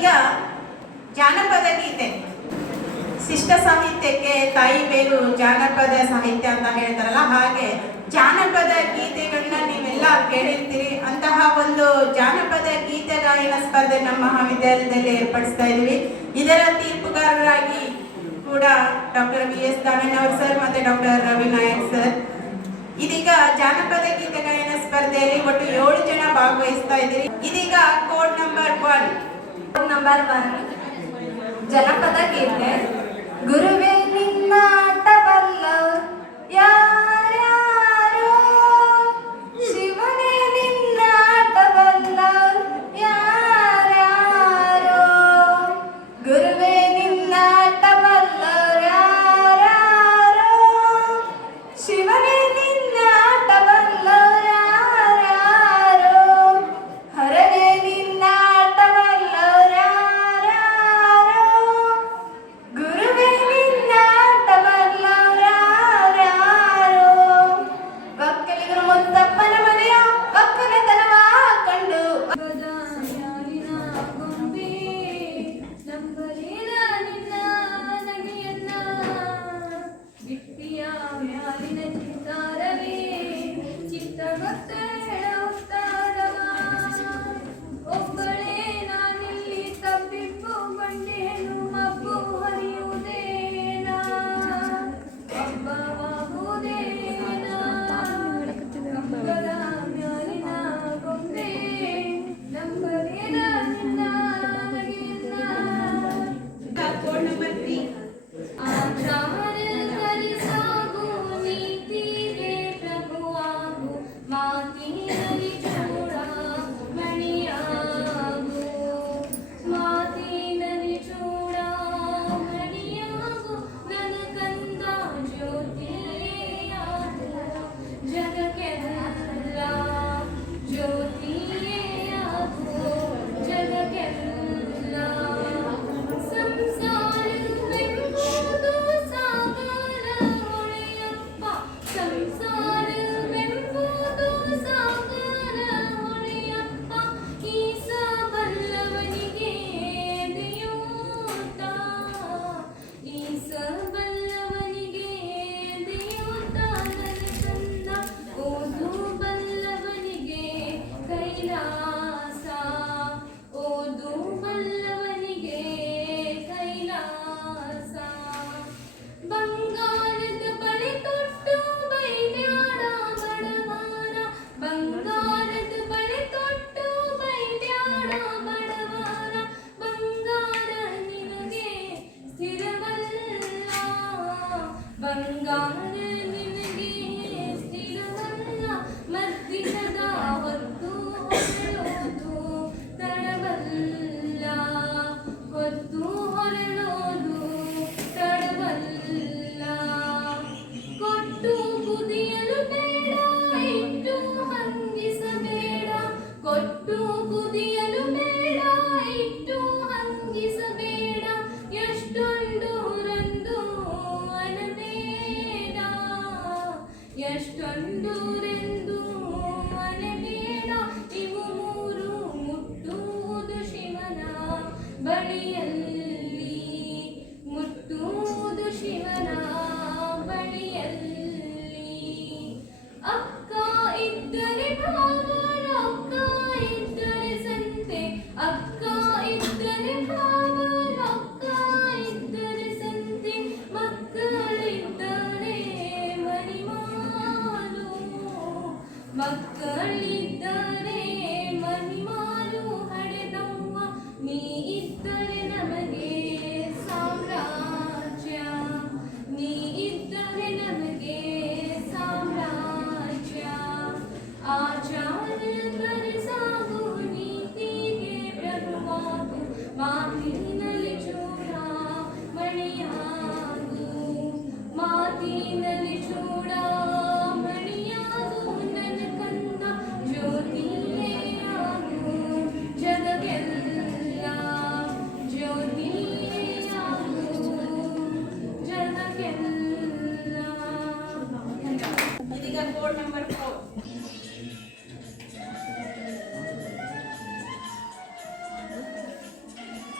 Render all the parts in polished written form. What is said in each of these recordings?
ಇದೀಗ ಜಾನಪದ ಗೀತೆ, ಶಿಷ್ಟ ಸಾಹಿತ್ಯಕ್ಕೆ ತಾಯಿ ಬೇರು ಜಾನಪದ ಸಾಹಿತ್ಯ ಅಂತ ಹೇಳ್ತಾರಲ್ಲ, ಹಾಗೆ ಜಾನಪದ ಗೀತೆಗಳನ್ನ ನೀವೆಲ್ಲ ಕೇಳಿರ್ತೀರಿ. ಅಂತಹ ಒಂದು ಜಾನಪದ ಗೀತೆ ಗಾಯನ ಸ್ಪರ್ಧೆ ನಮ್ಮ ಮಹಾವಿದ್ಯಾಲಯದಲ್ಲಿ ಏರ್ಪಡಿಸ್ತಾ ಇದ್ವಿ. ಇದರ ತೀರ್ಪುಗಾರರಾಗಿ ಕೂಡ ಡಾಕ್ಟರ್ VS ದಾನಣ್ಣವರ್ ಸರ್ ಮತ್ತೆ ಡಾಕ್ಟರ್ ರವಿ ನಾಯಕ್ ಸರ್. ಇದೀಗ ಜಾನಪದ ಗೀತೆ ಗಾಯನ ಸ್ಪರ್ಧೆಯಲ್ಲಿ ಒಟ್ಟು 7 ಜನ ಭಾಗವಹಿಸ್ತಾ ಇದ್ದೀರಿ. ಇದೀಗ ಕೋಡ್ ನಂಬರ್ 1 ಜನಪದ ಗೀತೆ. ಗುರುವೇ ನಿನ್ನ ಆಟವಲ್ಲ ಯಾರ್ಯಾರೋ, ಶಿವನೇ ನಿನ್ನ ಆಟವಲ್ಲ ಯಾರ್ಯಾರೋ, ಗುರುವೇ ನಿನ್ನ ಆಟವಲ್ಲ ಯಾರ್ಯಾರೋ, ಶಿವನೇ ನಿನ್ನ ಆಟವಲ್ಲ ಯಾರ್ಯಾರೋ, ಹರನೇ ನಿನ್ನ ಆಟವಲ್ಲ ಯಾರ್ಯಾರೋ, ಗುರುವೇ ನಿನ್ನ ಆಟವಲ್ಲ ಯಾರ್ಯಾರೋ. ಒಕ್ಕಲಿಗರು ಮುತ್ತಪ್ಪನ ಮನೆಯ ಒಕ್ಕಲತನವ ಕಂಡು ಗೊಂಬೆ ನಂಬಲೇನ ನಿನ್ನ ನಗೆಯನ್ನ, ಬಿಟ್ಟಿಯ ಮ್ಯಾಲಿನ ಚಿತ್ತಾರವೇ ಚಿತ್ತಗೊತ್ತ ಹೇಳುತ್ತಾರವ, ಒಬ್ಬಳೇ ನಾನಿಲ್ಲಿ ತಪ್ಪಿಟ್ಟುಕೊಂಡೇನು ಮಬ್ಬು ಹರಿಯುವುದೇನಾ, ಹಬ್ಬವಾಗುವುದೇನಾ, ಕಂಬದ ಮ್ಯಾಲಿನ ಗೊಂಬೆ ನಂಬಲೇನ ನಿನ್ನ ನಗೆಯನ್ನ. ಕೋಡ್ ನಂಬರ್ 3 ಆಚಾರ ಕಲಿಸಾಗು ನೀತಿಗೆ ಪ್ರಭುವಾಗು, ಮಾತಿನಲ್ಲಿ ಚೂಡ ಮಣಿಯಾಗು, ಮಾತಿನಲ್ಲಿ ಚೂಡ ಮಣಿಯಾಗು, ನನ್ನ ಕಂದ ಜ್ಯೋತಿಯಾಗು, ಜಗಕ್ಕೆಲ್ಲ ಜ್ಯೋತಿಯಾಗು, ಜಗಕ್ಕೆಲ್ಲ. ಸಂಸಾರವೆಂಬುದು ಸಾಗರ ಹೊಳೆಯಪ್ಪ, ಸಂಸಾರವೆಂಬುದು ಸಾಗರ ಹೊಳೆಯಪ್ಪ, ಈಸ ಬಲ್ಲವನಿಗೆ ದೇಯೂತ, ಈಸ ಬಲ್ಲವನಿಗೆ ದೇಯೂತ, ನನ್ನ ಚಂದ ಓದು ಬಲ್ಲವನಿಗೆ ಕೈಲಾಸ, ಓದು ಬಲ್ಲವನಿಗೆ ಕೈಲಾಸ. ಬಂಗಾರದ ಬಳೆ ತೊಟ್ಟು ಬೈದ್ಯಾಡ ಬಡವಾನ, ಬಂಗಾರದ ಬಳೆ ತೊಟ್ಟು ಬೈದ್ಯಾಡ ಬಡವಾನ, ಬಂಗಾರ ನಿನಗೆ ಸ್ಥಿರವಲ್ಲ, ಬಂಗಾರ ನಿನಗೆ ಸ್ಥಿರವಲ್ಲ, ಮದ್ದಿನದ ಹೊತ್ತು ಹೊರಳೋದು ತಡವಲ್ಲ, ಹೊತ್ತು ಹೊರಳೋದು ತಡವಲ್ಲ, ಕೊಟ್ಟು ಕುದಿಯಲು ಬೇಡ ಇಟ್ಟು ಹಂಗಿಸಬೇಡ, ಕೊಟ್ಟು ಕುದಿಯಲು ಬೇಡ ಇಟ್ಟು ಹಂಗಿಸಬೇಡ, ಎಷ್ಟೊಂದು ರಂದು ಅನಬೇಡ, ಎಷ್ಟೊಂದೂರೆಂದು ಅನಬೇಡ, ಇವು ಮೂರು ಮುಟ್ಟುವುದು ಶಿವನ ಬಳಿಯಲ್ಲಿ, ಮುಟ್ಟುವುದು ಶಿವನ ಬಳಿಯಲ್ಲಿ. ಅಕ್ಕ ಇದ್ದರೆ ಭಾವ, ರೊಕ್ಕ ಇದ್ದರೆ ಸಂತೆ, ಅಕ್ಕ ಇದ್ದರೆ ಭಾವ, ರೊಕ್ಕ ಇದ್ದರೆ ಸಂತೆ, ಮಕ್ಕಳಿದ್ದರೆ ಮರಿಮಾರು, ಮಕ್ಕಳಿದ್ದರೆ ಮರಿಮಾರು ಹಡೆದವ್ವ, ನೀ ಇದ್ದರೆ ನಮಗೆ ಸಾಮ್ರಾಜ್ಯ, ನೀ ಇದ್ದರೆ ನಮಗೆ ಸಾಮ್ರಾಜ್ಯ. ಆಚಾರ ಕಲಿಸಾಗು ನೀತಿಗೆ ಪ್ರಭುವಾಗು, ಮಾತಿನಲ್ಲಿ ಚೂಡ ಮಣಿಯಾಗು, ಮಾತಿನಲ್ಲಿ ಚೂಡ ಮಣಿಯಾಗು, ನನ್ನ ಕಂದ ಜ್ಯೋತಿಯಾಗು, ಜಗಕ್ಕೆಲ್ಲ ಜ್ಯೋತಿಯಾಗು, ಜಗಕ್ಕೆಲ್ಲ. ಇದೀಗ ಕೋಡ್ ನಂಬರ್ 4 ಆ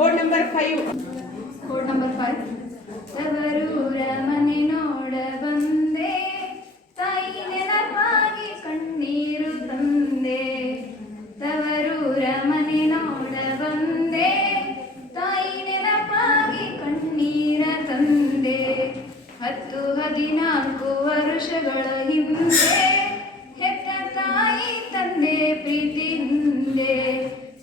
ಕೋಡ್ ನಂಬರ್ 5. Code number 5. ತವರೂರ ಮನೆ ನೋಡ ಬಂದೆ, ತಾಯಿ ನೆನಪಾಗಿ ಕಣ್ಣೀರು ತಂದೆ. ತವರೂರ ಮನೆ ನೋಡ ಬಂದೆ, ತಾಯಿ ನೆನಪಾಗಿ ಕಣ್ಣೀರ ತಂದೆ. 10-14 ವರ್ಷಗಳ ಹಿಂದೆ ಹೆತ್ತ ತಾಯಿ ತಂದೆ ಪ್ರೀತಿ ಹಿಂದೆ.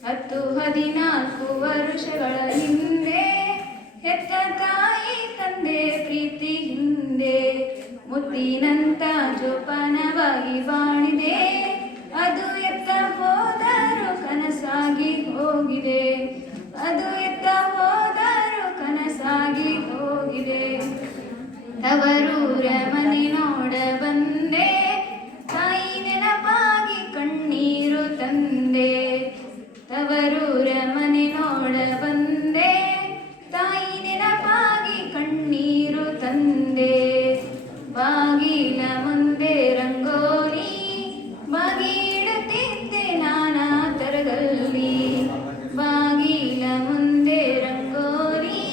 10-14 ವರ್ಷಗಳ ಹಿಂದೆ ಹೆತ್ತ ತಾಯಿ ತಂದೆ ಪ್ರೀತಿ ಹಿಂದೆ. ಮುತ್ತಿನಂತ ಜೋಪಾನವಾಗಿ ಬಾಳಿದೆ, ಅದು ಎತ್ತ ಹೋದರೂ ಕನಸಾಗಿ ಹೋಗಿದೆ. ಅದು ಎತ್ತ ಹೋದರೂ ಕನಸಾಗಿ ಹೋಗಿದೆ. ತವರೂರ ಮನೆ ನೋಡ ಬಂದೆ, ತಾಯಿ ನೆನಪಾಗಿ ಕಣ್ಣೀರು ತಂದೆ. ತವರೂರ ಮನೆ ನೋಡ ಬಂದೆ, ತಾಯಿ ನೆನಪಾಗಿ ಕಣ್ಣೀರು ತಂದೆ. ಬಾಗಿಲ ಮುಂದೆ ರಂಗೋಲಿ ಬಾಗಿಡುತ್ತಿದ್ದೆ ನಾನಾ ತರಗಲ್ಲಿ. ಬಾಗಿಲ ಮುಂದೆ ರಂಗೋಲಿ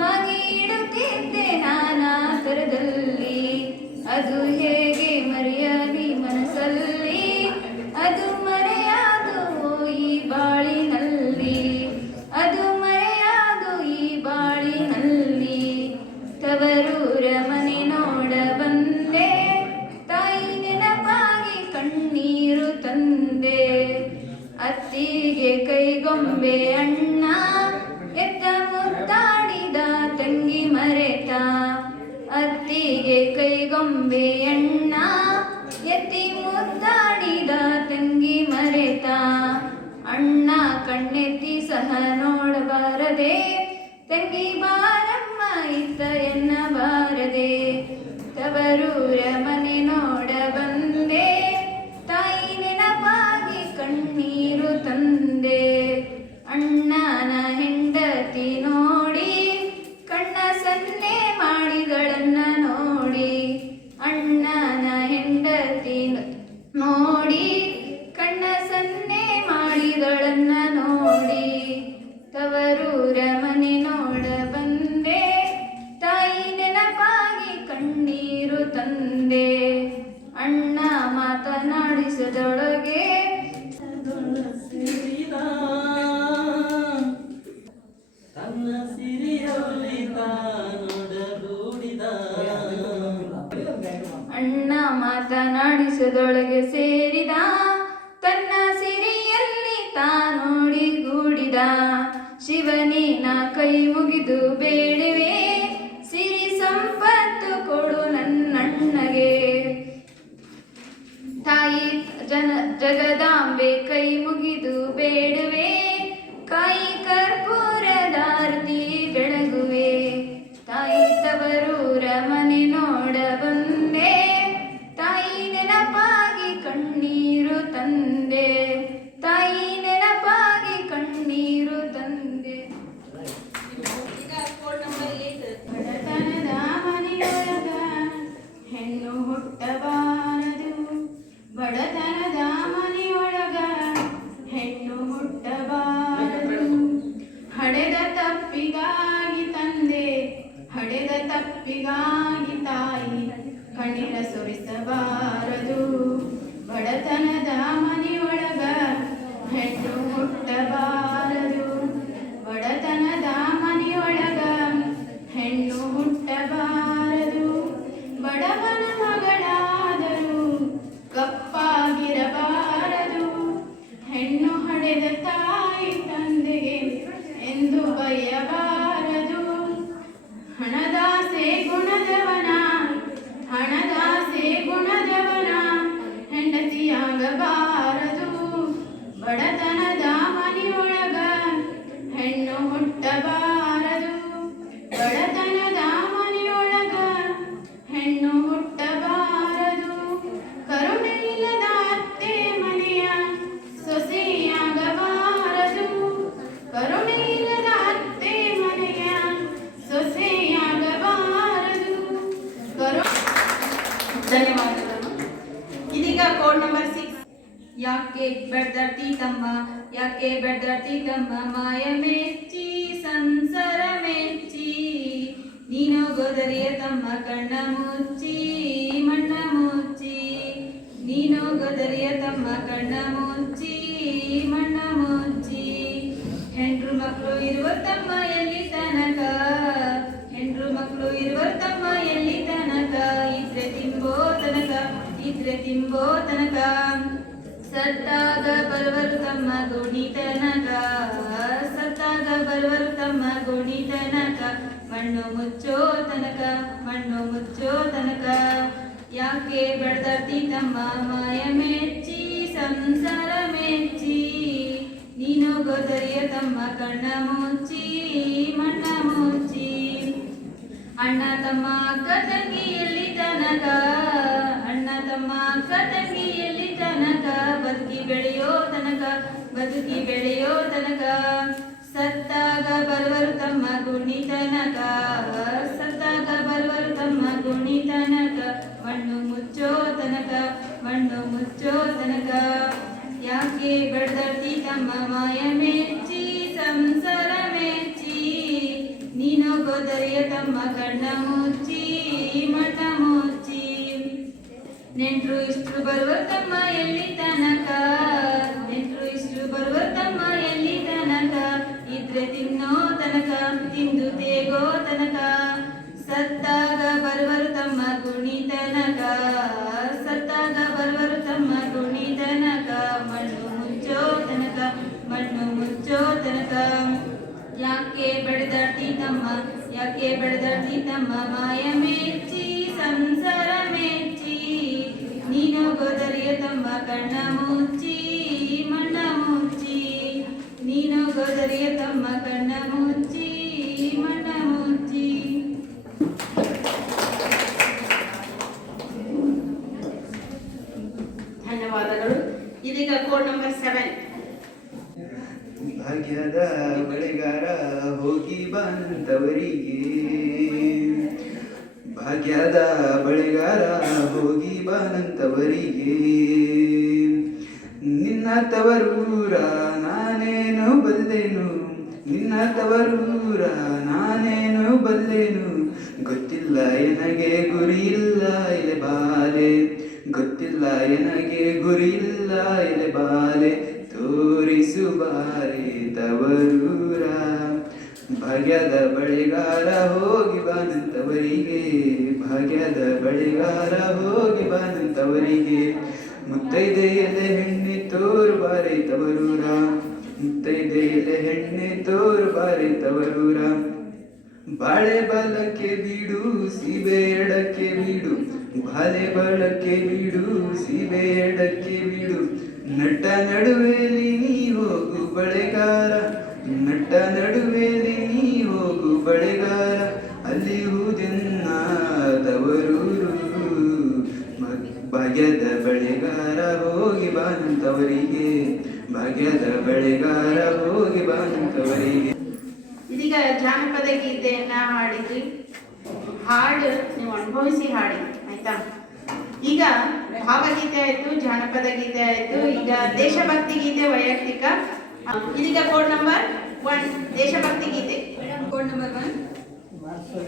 ಬಾಗಿಡುತ್ತಿದ್ದೆ ನಾನಾ ತರದಲ್ಲಿ. ಅದು ಹೇಗೆ ಮರೆಯಲಿ ಮನಸ್ಸಲ್ಲಿ, ಅದು ಮರೆಯಾದು ಈ ಬಾಳಿನಲ್ಲಿ. ಅದು ಮರೆಯಾದು ಈ ಬಾಳಿನಲ್ಲಿ. ತವರೂರ ಮನೆ ನೋಡ ಬಂದೆ, ತಾಯಿ ನೆನಪಾಗಿ ಕಣ್ಣೀರು ತಂದೆ. ಅತ್ತಿಗೆ ಕೈಗೊಂಬೆ ಅಣ್ಣ ಎತ್ತ ಮುತ್ತಾಡಿದ ತಂಗಿ ಮರೆತ. ಅತ್ತಿಗೆ ಕೈಗೊಂಬೆ ಅಣ್ಣ ಎತ್ತಿ ಮುದ್ದಾಡಿದ ತಂಗಿ ಮರೆತ. ಅಣ್ಣ ಕಣ್ಣೆತ್ತಿ ಸಹ ನೋಡಬಾರದೆ, ತಂಗಿ ಬಾರಮ್ಮ ಇತ್ತ ಎನ್ನಬಾರದೆ. ತವರೂರ ಮನೆ ನೋಡ ಬಂದೆ, ತಾಯಿ ನೆನಪಾಗಿ ಕಣ್ಣೀರು ತಂದೆ. ಅಣ್ಣನ ಹೆಂಡತಿ ನೋಡಿ ಕಣ್ಣ ಸನ್ನೆ ಮಾಡಿಗಳನ್ನ ನೋಡಿ. ಅಣ್ಣನ ಹೆಂಡತಿ ನೋಡಿ ಕಣ್ಣ ಸನ್ನೆ ಮಾಡಿಗಳನ್ನ ನೋಡಿ. ತವರೂರ ಮನೆ ನೋಡ ಬಂದೆ, ತಾಯಿ ನೆನಪಾಗಿ ಕಣ್ಣೀರು ತಂದೆ. ಅಣ್ಣ ಮಾತನಾಡಿಸದೊಳಗೆ ತನ್ನ ಸಿರಿಯಲ್ಲಿ ತಾನೊಡಗೂಡಿದ. ಅಣ್ಣ ಮಾತನಾಡಿಸದೊಳಗೆ ಸೇರಿದ, ತನ್ನ ಸಿರಿಯಲ್ಲಿ ತಾನೊಡಿಗೂಡಿದ. ಶಿವನಿನ ಕೈ ಮುಗಿದು ಬೇಡುವೆ, ಸಿರಿ ಸಂಪತ್ತು ಕೊಡು ನನ್ನಣ್ಣಗೆ. ತಾಯಿ ಜಗದಾಂಬೆ ಕೈ ಮುಗಿದು ಬೇಡುವೆ, ಕಾಯಿ ಕರ್ಪೂರದಾರತಿ ಬೆಳಗುವೆ. ತಾಯಿ ತವರೂರ ಮನೆ ನೋಡ ಬಂದೆ, ತಾಯಿ ನೆನಪಾಗಿ ಕಣ್ಣೀರು ತಂದೆ. ತಾಯಿ ನೆನಪಾಗಿ ಕಣ್ಣೀರು ತಂದೆ. ಬಡತನದ ಮನೆಯೊಳಗ ಹೆಣ್ಣು ಹುಟ್ಟಬಾರದು, ಬಡತನದ ಮನೆಯೊಳಗ ಹೆಣ್ಣು ಹುಟ್ಟಬಾರದು. ಹಡೆದ ತಪ್ಪಿಗಾಗಿ ತಂದೆ, ಹಡೆದ ತಪ್ಪಿಗಾಗಿ ತಾಯಿ ಕಣ್ಣೀರ ಸುರಿಸಬಾರದು. ಬಡತನದ ಮನೆಯೊಳಗ ಹೆಣ್ಣು ಹುಟ್ಟಬಾರದು, ಬಡತನದ ಮನೆಯೊಳಗ ಹೆಣ್ಣು ಹುಟ್ಟಬಾರದು. ಬಡವನ ಮಗಳಾದರೂ ಕಪ್ಪಾಗಿರಬಾರದು, ಹೆಣ್ಣು ಹಡೆದ ತಾಯಿ ತಂದೆಗೆ ಎಂದು ಬಯ್ಯಬಾರದು. ಹಣದಾಸೆ ಗುಣದವನ, ಹಣದಾಸೆ ಗುಣದವನ ಹೆಂಡತಿಯಾಗಬಾರದು. ಬಡತನದ ಮನೆಯೊಳಗ ಹೆಣ್ಣು ಹುಟ್ಟಬಾರದು, ಬಡತನದ ಮನೆಯೊಳಗ ಹೆಣ್ಣು ಹುಟ್ಟಬಾರದು. ಕರುಣೆ ಇಲ್ಲದ ಅತ್ತೆ ಮನೆಯ ಸೊಸೆಯಾಗಬಾರದು, ಕರುಣೆ ಇಲ್ಲದ ಅತ್ತೆ ಮನೆಯ ಸೊಸೆಯಾಗಬಾರದು. ಧನ್ಯವಾದಗಳು. ಇದೀಗ ಕೋಡ್ ನಂಬರ್ 6. ಯಾಕೆ ಬೆಡ್ದರ್ತಿ ತಮ್ಮ, ಯಾಕೆ ಬೆಡ್ದರ್ತಿ ತಮ್ಮ, ಮಾಯ ಮೆಚ್ಚಿ ಸಂಸಾರ ಮೆಚ್ಚಿ ನೀನು ಗೋದರಿಯ ತಮ್ಮ ಕಣ್ಣ ಮುಚ್ಚಿ ಮಣ್ಣ ಮುಚ್ಚಿ ನೀನು ಗೋದರಿಯ ತಮ್ಮ ಕಣ್ಣ ಮುಚ್ಚಿ ಮಣ್ಣ ಮುಚ್ಚಿ ಹೆಂಡ್ರು ಮಕ್ಕಳು ಇರುವ ತಮ್ಮ ಎಲ್ಲಿ ತನಕ ಹೆಂಡ್ರು ಮಕ್ಕಳು ಇರುವ ತಮ್ಮ ಎಲ್ಲಿ ತನಕ ಇದ್ರೆ ತಿಂಬೋ ತನಕ ಇದ್ರೆ ತಿಂಬೋ ತನಕ ಸತ್ತಾಗ ಬರುವರು ತಮ್ಮ ಗುಣಿ ತನಕ ಸತ್ತಾಗ ಬರುವರು ತಮ್ಮ ಗುಣಿ ತನಕ ಮಣ್ಣು ಮುಚ್ಚೋ ತನಕ ಮಣ್ಣು ಮುಚ್ಚೋ ತನಕ ಯಾಕೆ ಬಡ್ದಾಡ್ತಿ ತಮ್ಮ ಮಾಯ ಮೆಚ್ಚಿ ಸಂಸಾರ ಮೆಚ್ಚಿ ನೀನು ಗೋದರಿಯ ತಮ್ಮ ಕಣ್ಣ ಮುಚ್ಚಿ ಮಣ್ಣ ಮುಚ್ಚಿ ಅಣ್ಣ ತಮ್ಮ ಅಕ್ಕ ತಂಗಿ ಎಲ್ಲಿ ತನಕ ಅಣ್ಣ ತಮ್ಮ ಅಕ್ಕ ತಂಗಿ ಎಲ್ಲಿ ತನಕ ಬದುಕಿ ಬೆಳೆಯೋ ತನಕ ಬದುಕಿ ಬೆಳೆಯೋ ತನಕ ಸತ್ತಾಗ ಬರುವರು ತಮ್ಮ ಗುಣಿ ತನಕ ಸತ್ತಾಗ ಬರುವರು ತಮ್ಮ ಗುಣಿ ತನಕ ಮಣ್ಣು ಮುಚ್ಚೋ ತನಕ ಮಣ್ಣು ಮುಚ್ಚೋ ತನಕ ಯಾಕೆ ಬೆಡ್ದರ್ತಿ ತಮ್ಮ ಮಾಯ ಮೆಚ್ಚಿ ಸಂಸಾರ ಮೆಚ್ಚಿ ನೀನು ಗೋದರಿಯ ತಮ್ಮ ಕಣ್ಣ ಮುಚ್ಚಿ ಮಣ್ಣ ಮುಚ್ಚಿ ನೆಂಟ್ರು ಇಷ್ಟು ಬರುವ ತಮ್ಮ ಎಲ್ಲಿ ತನಕ ನೆಂಟ್ರು ಇಷ್ಟು ಬರುವ ತಮ್ಮ ಎಲ್ಲಿ ತನಕ ಇದ್ರೆ ತಿನ್ನೋ ತನಕ ತಿಂದು ತೇಗೋ ತನಕ ಸತ್ತಾಗ ಬರುವರು ತಮ್ಮ ಗುಣಿ ತನಕ ಸತ್ತಾಗ ಬರುವರು ತಮ್ಮ ಗುಣಿ ತನಕ ಮಣ್ಣು ಮುಚ್ಚೋ ತನಕ ಮಣ್ಣು ಮುಚ್ಚೋ ತನಕ ಯಾಕೆ ಬೆಳೆದಾಡ್ತಿ ತಮ್ಮ ಯಾಕೆ ಬೆಳೆದಾಡ್ತಿ ತಮ್ಮ ಮಾಯ ಮೆಚ್ಚಿ ಸಂಸಾರ ಮೆಚ್ಚಿ ನೀನು ಗೋದರಿಯ ತಮ್ಮ ಕಣ್ಣ ಮುಚ್ಚಿ ಮಣ್ಣ ಮುಚ್ಚಿ ನೀನು ಗೋದರಿಯ ತಮ್ಮ ಕಣ್ಣ ಮುಚ್ಚಿ ಮಣ್ಣ ಮುಚ್ಚಿ ಧನ್ಯವಾದಗಳು. ಇದೀಗ ಕೋಡ್ ನಂಬರ್ 7. ಭಾಗ್ಯದ ಬಳೆಗಾರ ಹೋಗಿ ಬಂತವರಿಗೆ ಭಾಗ್ಯದ ಬಳೆಗಾರ ಹೋಗಿ ಬಂತವರಿಗೆ ನಿನ್ನ ತವರೂರ ನಾನೇನು ಬಲ್ಲೆನು ನಿನ್ನ ತವರೂರ ನಾನೇನು ಬಲ್ಲೆನು ಗೊತ್ತಿಲ್ಲ ಎನಗೆ ಗುರಿ ಇಲ್ಲ ಎಲೆ ಬಾಲೆ ಗೊತ್ತಿಲ್ಲ ಎನಗೆ ಗುರಿ ಇಲ್ಲ ಎಲೆ ಬಾಲೆ ತೋರಿಸು ಬಾರಿ ತವರೂರ ಭಾಗ್ಯದ ಬಳೆಗಾರ ಹೋಗಿ ಬಾನಂತವರಿಗೆ ಭಾಗ್ಯದ ಬಳೆಗಾರ ಹೋಗಿ ಬಾನಂತವರಿಗೆ ಮುತ್ತೈದೆಯಲೆ ಹೆಣ್ಣೆ ತೋರು ಬಾರಿ ತವರೂರ ಮುತ್ತೈದೆಯಲೆ ಹೆಣ್ಣೆ ತೋರು ಬಾರಿ ತವರೂರ ಬಾಳೆ ಬಲಕ್ಕೆ ಬೀಡು ಸೀಬೆ ಎಡಕ್ಕೆ ಬೀಡು ಬಾಳೆ ಬಲಕ್ಕೆ ಬೀಡು ಸೀಬೆ ಎಡಕ್ಕೆ ಬೀಡು ನಟ್ಟ ನಡುವೆಲಿ ನೀ ಹೋಗು ಬಳೆಗಾರ ನಟ್ಟ ನಡುವೆಲಿ ನೀ ಹೋಗು ಬಳೆಗಾರ ಅಲ್ಲಿ ಹೂದೆನ್ನ ತವರೂರು ಭಾಗ್ಯದ ಬಳೆಗಾರ ಹೋಗಿ ಬಾನಂತವರಿಗೆ ಭಾಗ್ಯದ ಬಳೆಗಾರ ಹೋಗಿ ಬಾನಂತವರಿಗೆ. ಇದೀಗ ಜಾನಪದ ಗೀತೆಯನ್ನ ಹಾಡಿದ್ರಿ. ಹಾಡು ನೀವು ಅನುಭವಿಸಿ ಹಾಡಿ, ಆಯ್ತಾ? ಈಗ ಭಾವಗೀತೆ ಆಯ್ತು, ಜಾನಪದ ಗೀತೆ ಆಯ್ತು. ಈಗ ದೇಶಭಕ್ತಿ ಗೀತೆ ವೈಯಕ್ತಿಕ. ಇದೀಗ ಕೋಡ್ ನಂಬರ್ 1 ದೇಶಭಕ್ತಿ ಗೀತೆ. Code number 1.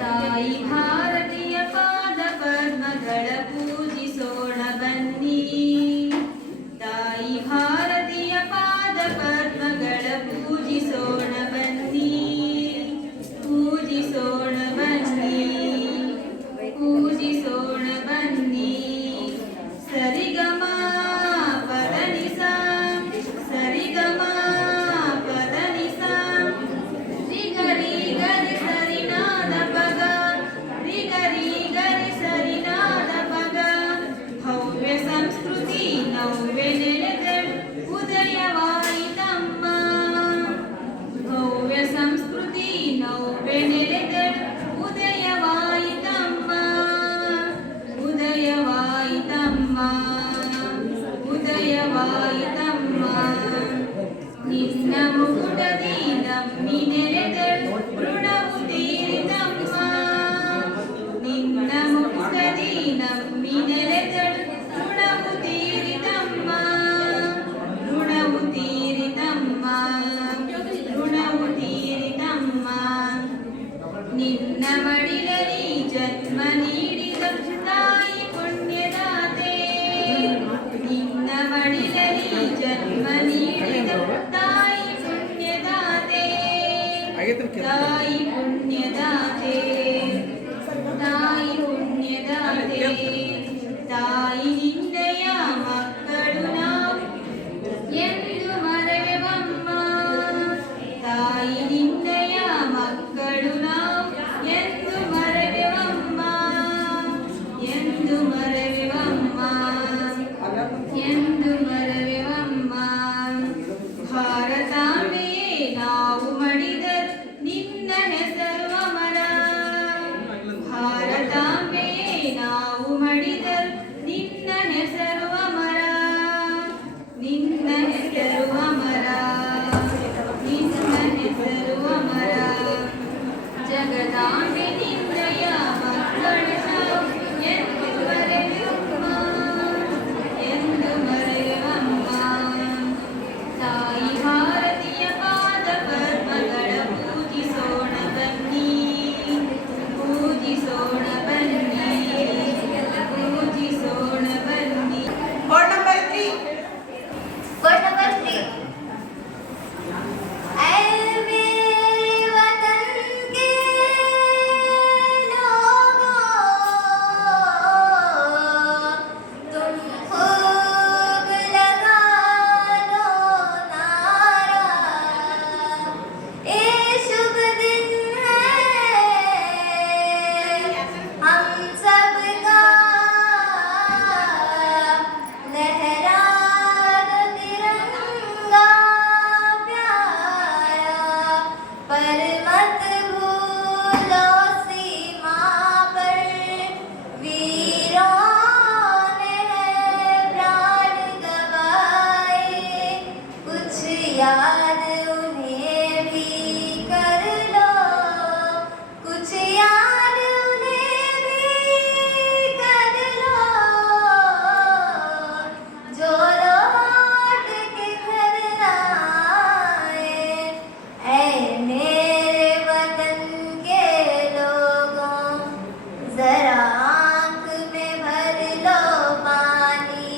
ತಾಯಿ ಭಾರತೀಯ ಪಾದ ಪದ್ಮಗಳ ಪೂಜಿಸೋಣ ಬನ್ನಿ ತಾಯಿ ಭಾರತೀಯ ಪಾದ ಪದ್ಮಗಳ ಪೂಜಿಸೋಣ ಬನ್ನಿ ಪೂಜಿಸೋಣ ಬನ್ನಿ ಪೂಜಿಸೋಣ ಬನ್ನಿ ಸರಿಗಮ ಪದನಿಸ ಸರಿಗಮ ಪದನಿಸ ರಿಗರಿ ಗರಿ ಸರಿನಾದ ಪಗ ರಿಗರಿ ಗರಿ ಸರಿನಾದ ಪಗ ಭವ್ಯ ಸಂಸ್ಕೃತಿ ನವ್ಯ ನೆಲೆದಳು ಉದಯವಾಯಿತಮ್ಮ ಭವ್ಯ ಸಂಸ್ಕೃತಿ ನವ್ಯ ನೆಲೆದಳು ಉದಯವಾಯಿತಮ್ಮ ಉದಯವಾಯಿತಮ್ಮ ಉದಯವಾಯಿತಮ್ಮ ನಿನ್ನ ಮುಕುಟದಿ ನಮ್ಮಿ ನೆರೆದಳು ಋಣವು ತೀರಿತಮ್ಮ. ನಿನ್ನ ಮುಕುಟದಿ ನಮ್ಮಿ ನೆರೆದಳು ಋಣವು ತೀರಿತಮ್ಮ. ಋಣವು ತೀರಿತಮ್ಮ. ಋಣವು ತೀರಿತಮ್ಮ. ನಿನ್ನ ಮಡಿಲಲ್ಲಿ ಜನ್ಮ ನೀಡಿದ ತಾಯಿ ಪುಣ್ಯದಾತೆ. ನಿನ್ನ ಮಡಿಲಲ್ಲಿ ಜನ್ಮ ನೀಡಿದ ತಾಯಿ ಪುಣ್ಯದಾತೆ. ತಾಯಿ ಪುಣ್ಯದಾತೆ. ತಾಯಿ ಪುಣ್ಯದಾತೆ. ತಾಯಿ ನಿಂದೆಯ ಮಕ್ಕಳು ನಾವು ಎಂದು ಮರೆವೆವಮ್ಮ. ತಾಯಿ ನಿಂದೆಯ ಮಕ್ಕಳು ನಾವು ಎಂದು ಮರೆವೆವಮ್ಮ. ಎಂದು ಮರೆವೆವಮ್ಮ. ಎಂದು ಮರೆವೆವಮ್ಮ. ಭಾರತಾಂಬೆಯೇ ನಾವು ಮಡಿದರು ನಿನ್ನ ಹೆಸರು ಅಮರ. ಭಾರತಾಂಬೆಯೇ ನಾವು ಮಡಿದರು ನಿನ್ನ ಹೆಸರು ಅಮರ. ನಿನ್ನ ಹೆಸರು ಅಮರ. ನಿನ್ನ ಹೆಸರು ಅಮರ. ಜಗದಾಂಬೆ ನಿಂದೆಯ ಮಕ್ಕಳು ನಾವು ಎಂದು ಮರೆವೆವಮ್ಮ. ಎಂದು ಮರೆವೆವಮ್ಮ. ತಾಯಿ ಭಾರತೀಯ ಪಾದ ಪದ್ಮಗಳ ಪೂಜಿಸೋಣ ಬನ್ನಿ. ಪೂಜಿಸೋಣ ಬನ್ನಿ. ಪೂಜಿಸೋಣ ಬನ್ನಿ. Board number 3. Word number 3. ऐ मेरे वतन के लोगों, तुम खूब लगा लो नारा। ये शुभ दिन है हम सबका, लहरा तिरंगा प्यारा। पर मत भूलो सीमा पर वीरों ने प्राण गवाए। कुछ याद उन्हें भी कर लो। कुछ याद उन्हें भी कर लो। जो लौट के घर आए। ऐ मेरे वतन के लोगों, जरा आँख में भर लो पानी।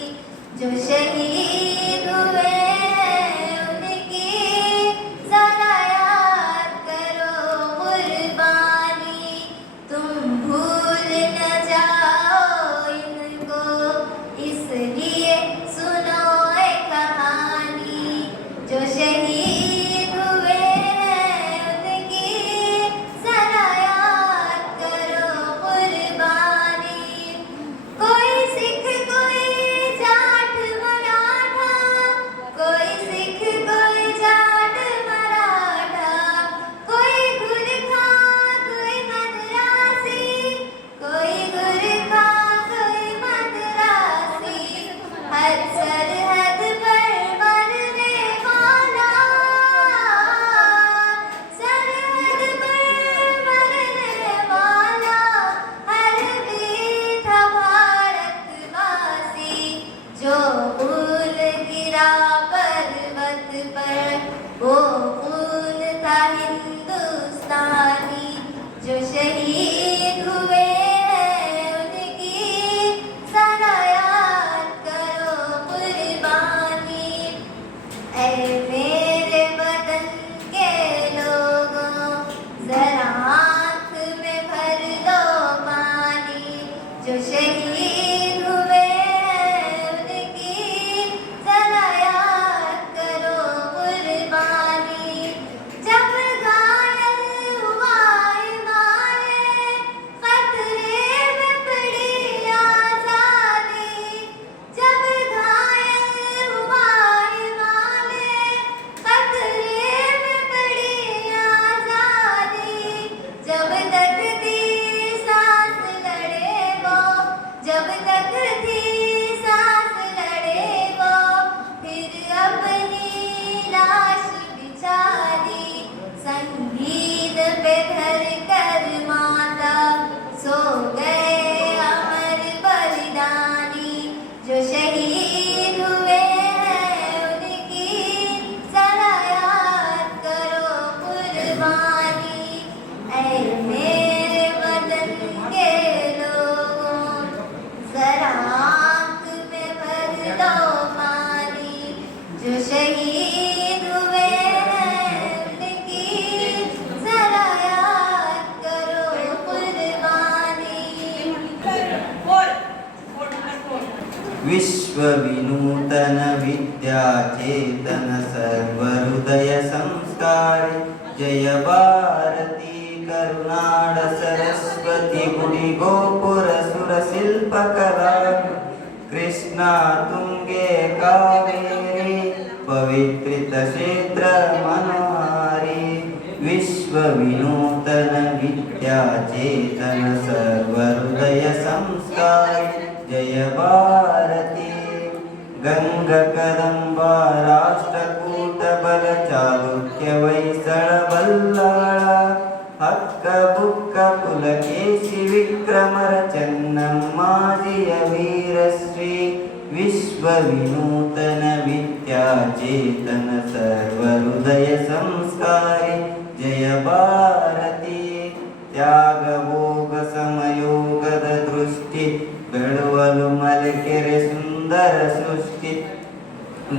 जो शहीद हुए हैं उनकी जरा याद करो कुर्बानी। तुम भूल न जाओ इनको, इसलिए सुनो एक कहानी। जो शहीद हुए हैं उनकी जरा याद करो कुर्बानी। कोई सिख कोई जाट मराठा, जो शहीद हुए हैं उनकी जरा याद करो कुर्बानी। विश्व विनूतन विद्याचेतन सर्वहृदय संस्कारी जय भारती करुनाड सरस्वती गुಡಿ ಗೋಪುರ ಸುರ ಶಿಲ್ಪಕಲಾ कृष्णा तुंगे कावेरी पवित्रित क्षेत्र मनोहारी विश्व विनूतन विद्याचेतन सर्वहृदय संस्कारी जय भारती गंग कदंबा राष्ट्रकूट बल चालुक्य वैसळ बल्लाಳ हक्क बुक्क पुलकेशि विक्रमर चन्नम्माजिय वीरश्री विश्व विनूतन विद्याचेतन सर्वहृदय संस्कारी जय भारती त्याग भोग समयोगद दृष्टि ಬೆಳುವಲು ಮಲೆಕೆರೆ ಸುಂದರ ಸೃಷ್ಟಿ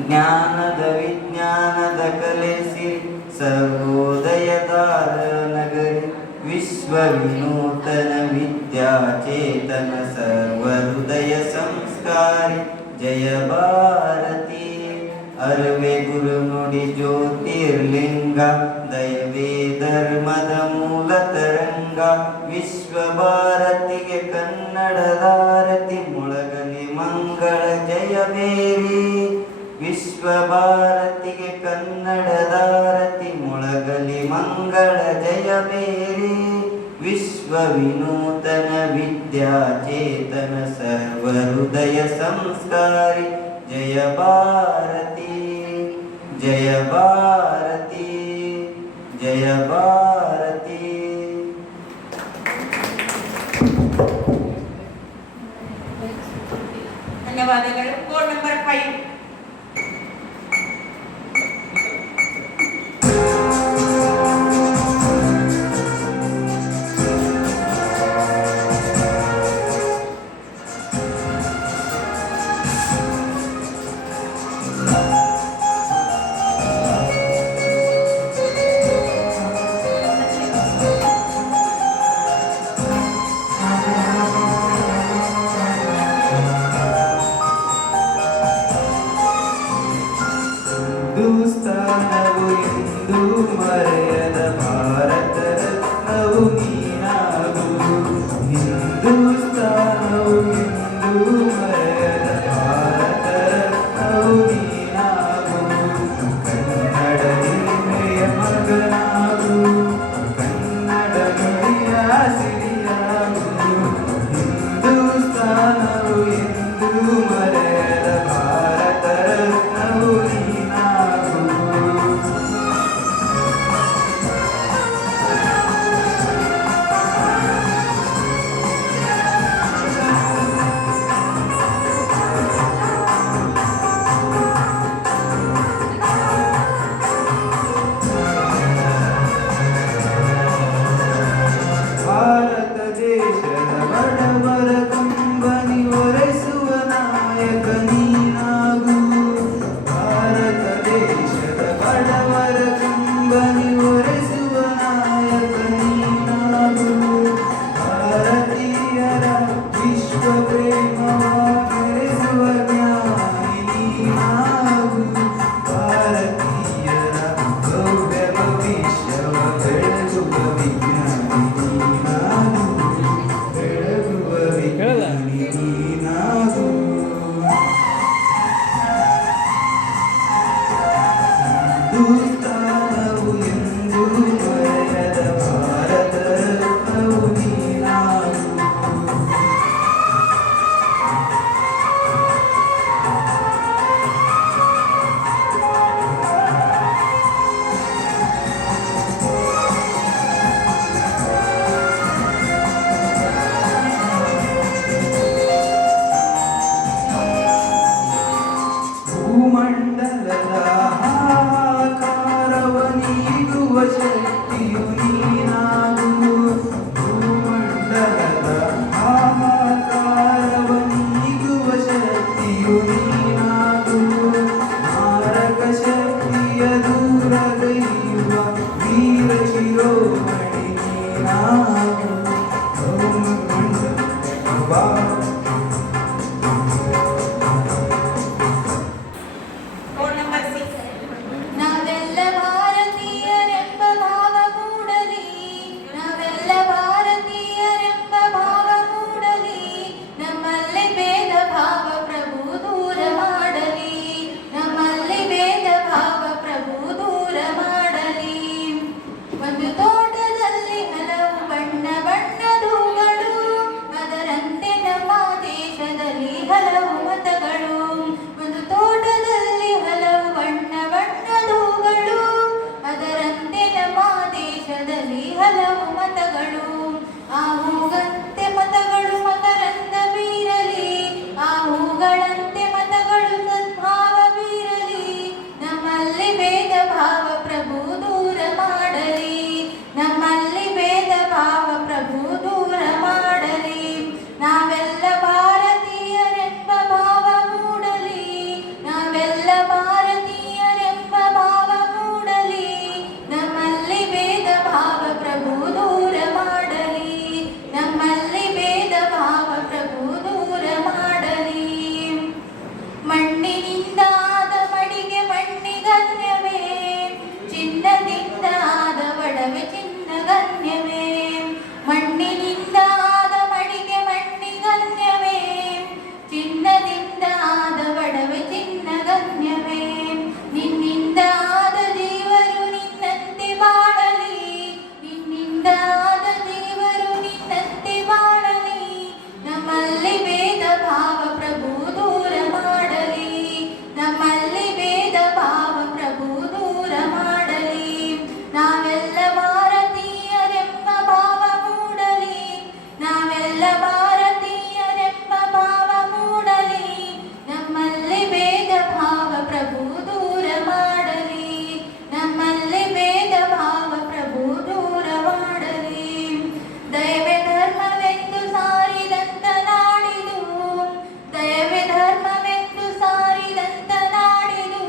ಜ್ಞಾನದ ವಿಜ್ಞಾನದ ಕಲೆಸಿ ಸರ್ವೋದಯದಾರ ನಗರಿ ವಿಶ್ವ ವಿನೂತನ ವಿದ್ಯಾಚೇತನ ಸರ್ವಹೃದಯ ಸಂಸ್ಕಾರಿ ಜಯ ಭಾರತಿ ಅರಿವೆ ಗುರು ನುಡಿ ಜ್ಯೋತಿರ್ಲಿಂಗ ದಯವೇ ಧರ್ಮದ ಮೂಲ ತರಂಗ ವಿಶ್ವ ಭಾರತಿಗೆ ಕನ್ನಡದಾರತಿ ಮೊಳಗಲಿ ಮಂಗಳ ಜಯಬೇರಿ ವಿಶ್ವ ಭಾರತಿಗೆ ಕನ್ನಡದಾರತಿ ಮೊಳಗಲಿ ಮಂಗಳ ಜಯಬೇರಿ ವಿಶ್ವ ವಿನೂತನ ವಿದ್ಯಾಚೇತನ ಸರ್ವಹೃದಯ ಸಂಸ್ಕಾರಿ ಜಯ ಭಾರತಿ ಜಯ ಭಾರತಿ ಜಯ ಭಾರತಿ. ಧನ್ಯವಾದಗಳು. Code number 5. ಹಿಂದೂಸ್ತಾನವು ಎಂದು ಮರೆಯದ ಭಾರತ ರತ್ನವು ನೀನಾಗು ಹಿಂದೂಸ್ತಾನವು ಎಂದು ಮರೆಯದ ಭಾರತ ರತ್ನವು ನೀನಾಗು ಕನ್ನಡ ಹೆಮ್ಮೆಯ ಮಗನಾಗು ಕನ್ನಡ ನುಡಿಯ ಸಿರಿಯಾಗು ಹಿಂದೂಸ್ತಾನವು ಎಂದು ಮರೆಯದ ಭಾರತ ರತ್ನವು ಭಾರತ ದೇಶದ ಬಡವರ ಕಂಬನಿ ಒರೆಸುವ ನಾಯಕ ನೀನಾಗು ಭಾರತ ದೇಶದ ಬಡವರ ಕಂಬನಿ ಒರೆಸುವ ನಾಯಕ ನೀನಾಗು ಭಾರತೀಯರ ವಿಶ್ವ ಪ್ರೇಮವ ಮೆರೆಸುವ ಜ್ಞಾನಿ ನೀನಾಗು ಭಾರತೀಯರ ಭವ್ಯ ಭವಿಷ್ಯವ ಬೆಳಗುವ ವಿಜ್ಞಾನಿ ನೀನಾಗು ಬೆಳಗುವ ವಿಜ್ಞಾನಿ ನೀನಾಗು ಹಿಂದೂಸ್ತಾನವು ಎಂದು ಮರೆಯದ ಭಾರತ ರತ್ನವು ನೀನಾಗು ಭೂಮಂಡಲದ ಹಾಹಾಕಾರವ ನೀಗುವ ಶಕ್ತಿಯು ನೀನಾಗು ಭೂಮಂಡಲದ ಹಾಹಾಕಾರವ ನೀಗುವ ಶಕ್ತಿಯು ನೀನಾಗು ಮಾರಕ ನಾವೆಲ್ಲ ಭಾರತೀಯರೆಂಬ ಭಾವ ಮೂಡಲಿ, ನಾವೆಲ್ಲ ಭಾರತೀಯರೆಂಬ ಭಾವ ಮೂಡಲಿ, ನಮ್ಮಲ್ಲಿ ಭೇದ ಭಾವ ಪ್ರಭು ದೂರ ಮಾಡಲಿ, ನಮ್ಮಲ್ಲಿ ಭೇದ ಭಾವ ಪ್ರಭು ದೂರ ಮಾಡಲಿ. ಒಂದು ತೋಟದಲ್ಲಿ ಹಲವು ಬಣ್ಣ ಬಣ್ಣದ ಹೂಗಳು, ಅದರಂತೆ ನಮ್ಮ ದೇಶದಲ್ಲಿ ಹಲವು ಮತಗಳು. ಒಂದು ತೋಟದಲ್ಲಿ ಹಲವು ಬಣ್ಣ ಬಣ್ಣದ ಹೂಗಳು, ಅದರಂತೆ ನಮ್ಮ ದೇಶದಲ್ಲಿ ಹಲವು ಮತಗಳು. ಆ ಹೂಗಂತೆ ಮತಗಳು ಮಕರಂದ ಬೀರಲಿ, ಆ ಹೂಗಳಂತೆ ಮತಗಳು ಸದ್ಭಾವ ಬೀರಲಿ, ನಮ್ಮಲ್ಲಿ ಭೇದ ಭಾವ ಪ್ರಭು ದೂರ ಮಾಡಲಿ, ನಮ್ಮಲ್ಲಿ ಭೇದ ಭಾವ ಪ್ರಭು ದೂರ ಮಾಡಲಿ. ನಾವೆಲ್ಲ ಭಾರತೀಯರೆಂಬ ಭಾವ ಮೂಡಲಿ, ನಾವೆಲ್ಲ ಭಾರತೀಯರೆಂಬ ಭಾವ ಮೂಡಲಿ, ನಮ್ಮಲ್ಲಿ ಭೇದ ಭಾವ ಪ್ರಭು ದೂರ ಮಾಡಲಿ, ನಮ್ಮಲ್ಲಿ ಭೇದ ಭಾವ ಪ್ರಭು ದೂರ ಮಾಡಲಿ. ಮಣ್ಣಿನಿಂದ ಆದ ಮಡಿಗೆ ಮಣ್ಣಿಗನ್ಯವೇ, ಚಿನ್ನದಿಂದ ಆದ ಒಡವೆ ಚಿನ್ನಗನ್ಯವೇ. ಮಣ್ಣಿನಿಂದ ಆದ ಮಡಿಗೆ ಮಣ್ಣಿಗನ್ಯವೇ, ಚಿನ್ನದಿಂದ ಆದ ಒಡವೆ ಚಿನ್ನಗನ್ಯವೇ. ನಿನ್ನಿಂದ ಆದ ಜೀವರು ನಿನ್ನಂತೆ ಬಾಳಲಿ, ನಿನ್ನಿಂದ ಆದ ಜೀವರು ನಿನ್ನಂತೆ ಬಾಳಲಿ, ನಮ್ಮಲ್ಲಿ ಭೇದ ಭಾವ ಪ್ರಭು ದೂರ ಮಾಡಲಿ, ನಮ್ಮಲ್ಲಿ ಭೇದ ಭಾವ ಪ್ರಭು ದೂರ ಮಾಡಲಿ. ನಾವೆಲ್ಲ ಭಾರತೀಯರೆಂಬ ಭಾವ ಮೂಡಲಿ, ನಾವೆಲ್ಲ ಭಾರತೀಯರೆಂಬ ಭಾವ ಮೂಡಲಿ, ನಮ್ಮಲ್ಲಿ ಭೇದ ಭಾವ ಪ್ರಭು ದೂರ ಮಾಡಲಿ, ನಮ್ಮಲ್ಲಿ ಭೇದ ಭಾವ ಪ್ರಭು ದೂರ ಮಾಡಲಿ. ದಯವೇ ಧರ್ಮವೆಂದು ಸಾರಿದಂತ ನಾಡಿದು, ದಯವೇ ಧರ್ಮವೆಂದು ಸಾರಿದಂತ ನಾಡಿದು,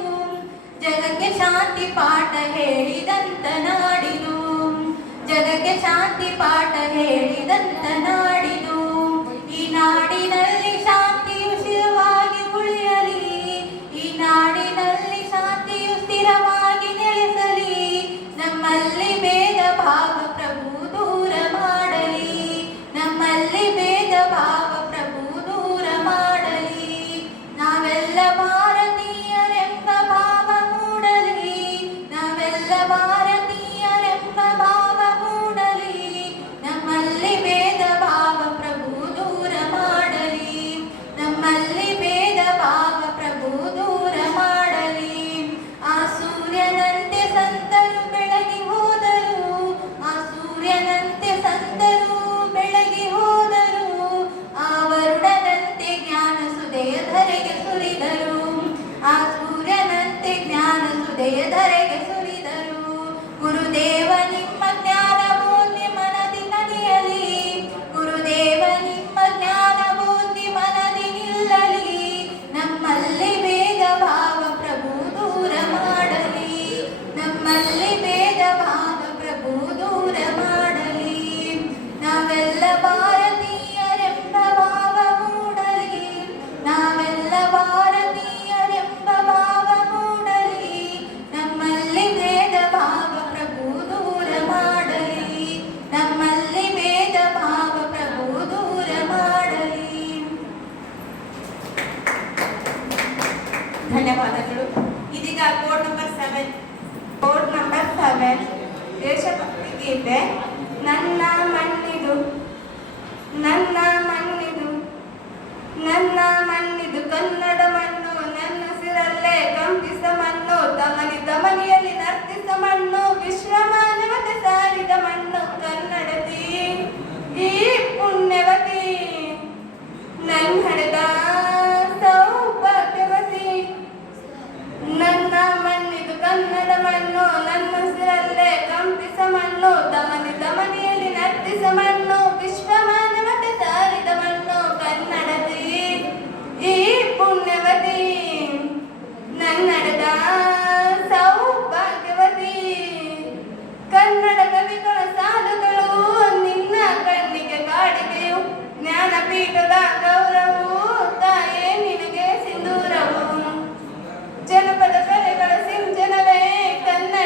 ಜಗಕ್ಕೆ ಶಾಂತಿ ಪಾಠ ಹೇಳಿದಂತ ನಾಡಿದು, ಜಗಕ್ಕೆ ಶಾಂತಿ ಪಾಠ ಹೇಳಿದಂತ ನಾಡಿದು. ಈ ನಾಡಿನಲ್ಲಿ ಶಾಂತಿಯು ಸ್ಥಿರವಾಗಿ ಉಳಿಯಲಿ, ಈ ನಾಡಿನಲ್ಲಿ ಶಾಂತಿಯು ಸ್ಥಿರವಾಗಿ ನೆಲೆಸಲಿ, ನಮ್ಮಲ್ಲಿ ಭೇದ ಭಾವ ಪ್ರಭು ದೂರ ಮಾಡಲಿ, ನಮ್ಮಲ್ಲಿ ಭೇದ ಭಾವ ಪ್ರಭು ದೂರ ಮಾಡಲಿ. ನಾವೆಲ್ಲ ಭಾರತೀಯರೆಂಬ ಭಾವ ಮೂಡಲಿ, ನಾವೆಲ್ಲ ಭಾರತೀಯರೆಂಬ ಭಾವ ಮೂಡಲಿ, ನಮ್ಮಲ್ಲಿ ಭೇದ ಭಾವ ಪ್ರಭು ದೂರ ಮಾಡಲಿ, ನಮ್ಮಲ್ಲಿ ಭೇದ ಭಾವ ಪ್ರಭು ದೂರ ಮಾಡಲಿ. ಆ ಸೂರ್ಯನಂತೆ ಸಂತರು ಬೆಳಗಿ ಹೋದರು, ಆ ಸೂರ್ಯನಂತೆ ಸಂತರು ಬೆಳಗಿ ಹೋದರು, ಆ ವರುಣನಂತೆ ಜ್ಞಾನ ಸುದೆಯ ಧರೆಗೆ ಸುರಿದರು, ಆ ಸೂರ್ಯನಂತೆ ಜ್ಞಾನ ಸುದೆಯ ಧರೆಗೆ ಸುರಿದರು. ಗುರುದೇವ ನಿಮ್ಮ ಜ್ಞಾನ ಬುದ್ಧಿ ಮನದಿ ನಡೆಯಲಿ, ಗುರುದೇವ ನಿಮ್ಮ ಜ್ಞಾನ ಬುದ್ಧಿ ಮನದಿ ನಿಲ್ಲಲಿ, ನಮ್ಮಲ್ಲಿ ಭೇದ ಭಾವ ಪ್ರಭು ದೂರ ಮಾಡಲಿ, ನಮ್ಮಲ್ಲಿ ಭೇದ ಭಾವ ಪ್ರಭು ದೂರ ಮಾಡಲಿ. ನಾವೆಲ್ಲ ಭಾರತೀಯರೆಂಬ ಭಾವ ಮೂಡಲಿ, ನಾವೆಲ್ಲ ಭಾರತೀಯರೆಂಬ ಭಾವ ಮೂಡಲಿ, ನಮ್ಮಲ್ಲಿ ಭೇದ ಭಾವ ಪ್ರಭು ದೂರ ಮಾಡಲಿ, ನಮ್ಮಲ್ಲಿ ಭೇದ ಭಾವ ಪ್ರಭು ದೂರ ಮಾಡಲಿ. ಧನ್ಯವಾದಗಳು. ಇದೀಗ ಕೋಡ್ ನಂಬರ್ 7, ಕೋಡ್ ನಂಬರ್ 7 ದೇಶಭಕ್ತಿ ಗೀತೆ. ನನ್ನ ಮಣ್ಣಿದು, ನನ್ನ ಮಣ್ಣಿದು, ನನ್ನ ಮಣ್ಣಿದು ಕನ್ನಡ ಮಣ್ಣು, ನನ್ನ ಸಿರಲ್ಲೇ ಕಂಪಿಸ ಮಣ್ಣು, ದಮನಿ ದಮನಿಯಲ್ಲಿ ನರ್ತಿಸ ಮಣ್ಣು, ವಿಶ್ವ ಮಾನವತೆ ಸಾರಿದ ಮಣ್ಣು ಕನ್ನಡತಿ, ಈ ಪುಣ್ಯವತಿ ನನ್ನಡೆದ ಸೌಭಾಗ್ಯವತಿ. ನನ್ನ ಮಣ್ಣಿದು ಕನ್ನಡ ಮಣ್ಣು, ನನ್ನ ಸಿರಲ್ಲೇ ಕಂಪಿಸ ಮಣ್ಣು, ದಮನಿ ದಮನಿಯಲ್ಲಿ ನರ್ತಿಸ ಮಣ್ಣು, ವಿಶ್ವ ಮಾನವತೆ ಸಾರಿದ ಮಣ್ಣು ಕನ್ನಡತಿ, ಈ ಪುಣ್ಯವತಿ ನನ್ನಡೆದ ಸೌಭಾಗ್ಯವತಿ. ಕನ್ನಡ ಕವಿಗಳ ಸಾಲುಗಳು ನಿನ್ನ ಕಣ್ಣಿಗೆ ಕಾಡಿದೆಯು, ಜ್ಞಾನಪೀಠದ ಗೌರವವು ತಾಯೇ ನಿನಗೆ ಸಿಂಧೂರವು. ಜನಪದ ಕಲೆಗಳ ಸಿಂಚನವೇ ಕನ್ನಡ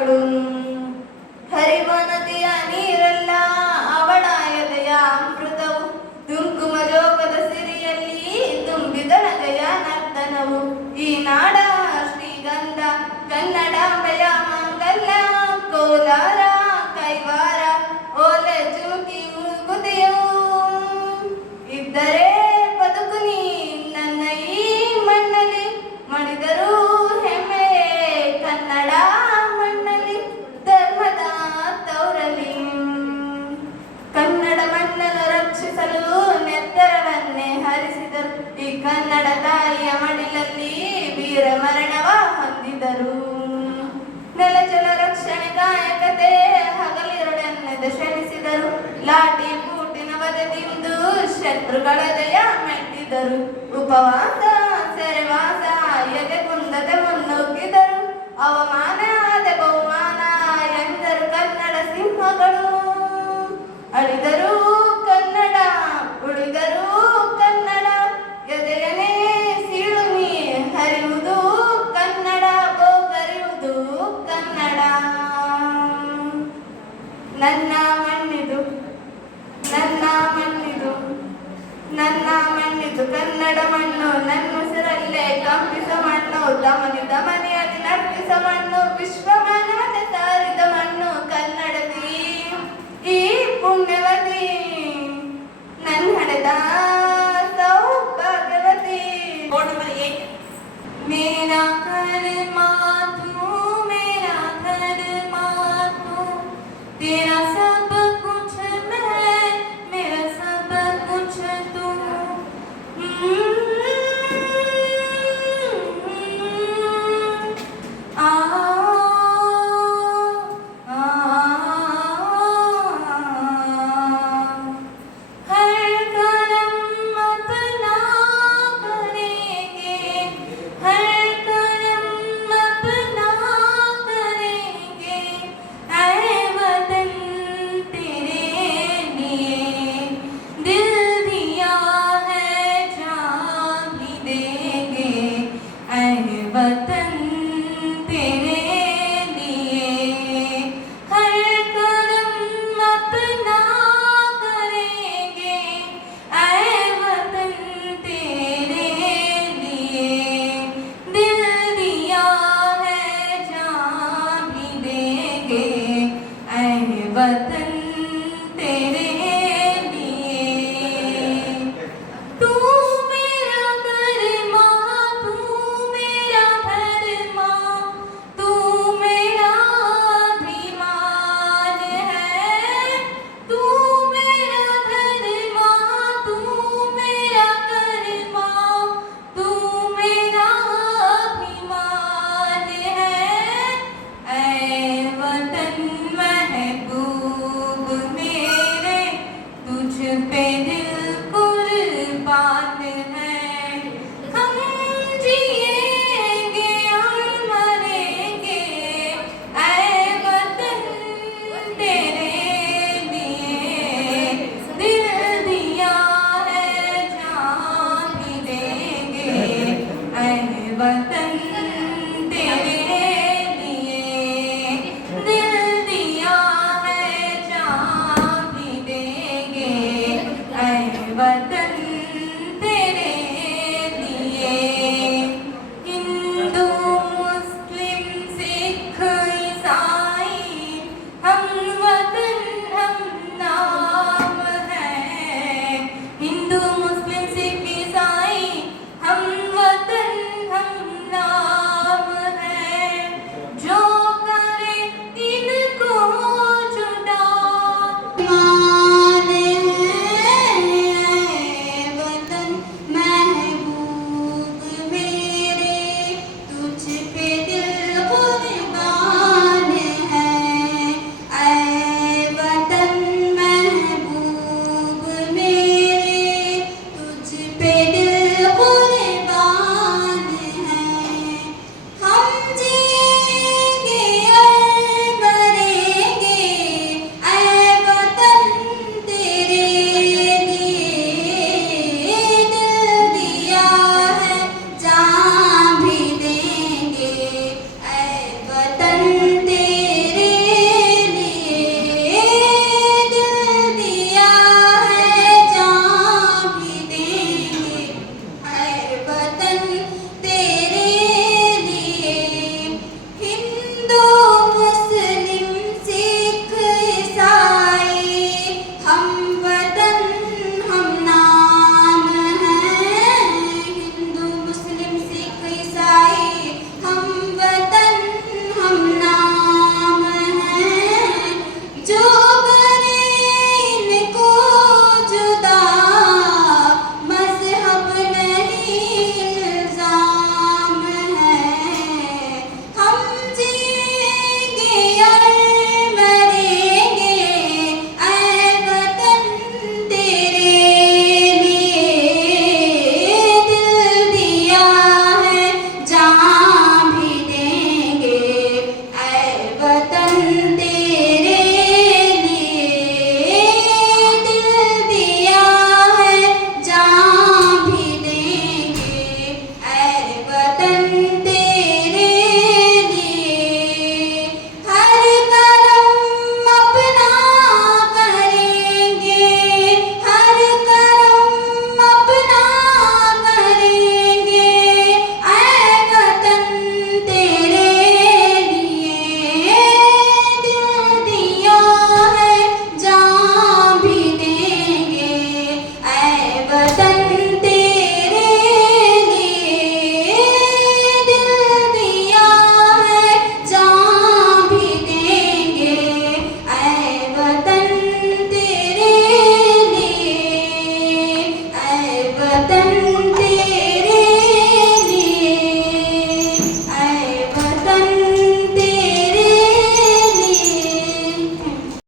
ಸಿಂಹಗಳು. ಹರಿವ ನದಿಯ ನೀರೆಲ್ಲ ಅವಳ ಎದೆಯ ಅಮೃತವು, ದುಂಕುಮ ಜೋಗದ ಸಿರಿಯಲ್ಲಿ ತುಂಬಿದ ನಗೆಯ ನರ್ತನವು. ಈ ನಾಡ ಶ್ರೀಗಂಧ ಕನ್ನಡಾಂಬೆಯ ಮಾಂಗಲ್ಯ, ಕೋಲಾರ ಕೈವಾರ ಓಲೆ ಚುಮುಕಿ ಮುಗುದೆಯು. ಇದ್ದರೆ ಬದುಕು ನೀ ನನ್ನ ಈ ಮಣ್ಣಲ್ಲಿ, ಮಡಿದರು ಹೆಮ್ಮೆ ಕನ್ನಡ ಮಣ್ಣಲ್ಲಿ, ಧರ್ಮದ ತೌರಲಿ. ಕನ್ನಡ ಮಣ್ಣನ್ನು ರಕ್ಷಿಸಲು ನೆತ್ತರವನ್ನೇ ಹರಿಸಿದರು, ಈ ಕನ್ನಡ ತಾಯಿಯ ಮಡಿಲಲ್ಲಿ ವೀರ ಮರಣವ ಹೊಂದಿದರು. ನೆಲಜಲ ರಕ್ಷಣೆ ಕಾಯಕತೆ ಹಗಲಿರುಳೆನ್ನದೆ ಶ್ರಮಿಸಿದರು, ಲಾಠಿ ಬೂಟಿನ ವಧೆದಿಂದು ಶತ್ರುಗಳ ಜಯ ಮೆಟ್ಟಿದರು. ಉಪವಾಸ ಸೆರೆವಾಸ ಎದೆಗುಂದದೆ ಮುನ್ನುಗ್ಗಿದರು, ಅವಮಾನ ಆದ ಬಹುಮಾನ ಎಂದರು ಕನ್ನಡ ಸಿಂಹಗಳು. ಅಳಿದರು ಕನ್ನಡ ಉಳಿದರು ಕನ್ನಡ, ಎದೆಯನೇ ಸೀಳು ನೀ ಹರಿಯುವುದು ಕನ್ನಡ, ಬೋಗರಿಯುವುದು ಕನ್ನಡ. ನನ್ನ ಮಣ್ಣಿದು ನನ್ನ ಮಣ್ಣಿದು ನನ್ನ ಮಣ್ಣಿದು ಕನ್ನಡ ಮಣ್ಣು, ನನ್ನ ಉಸಿರಲ್ಲೇ ಕಂಪಿಸ ಮಣ್ಣು, ದಮನಿ ದಮನಿಯಲ್ಲಿ ನರ್ತಿಸ ಮಣ್ಣು, ವಿಶ್ವ ಮಾನವತೆ ಸಾರಿದ ಮಣ್ಣು ಕನ್ನಡತಿ, ಈ ಪುಣ್ಯವತಿ ನನ್ನ ಹಡೆದ ಸೌಭಾಗ್ಯವತಿ. Board number 8. ನೀನ ಕಲಿಮಾ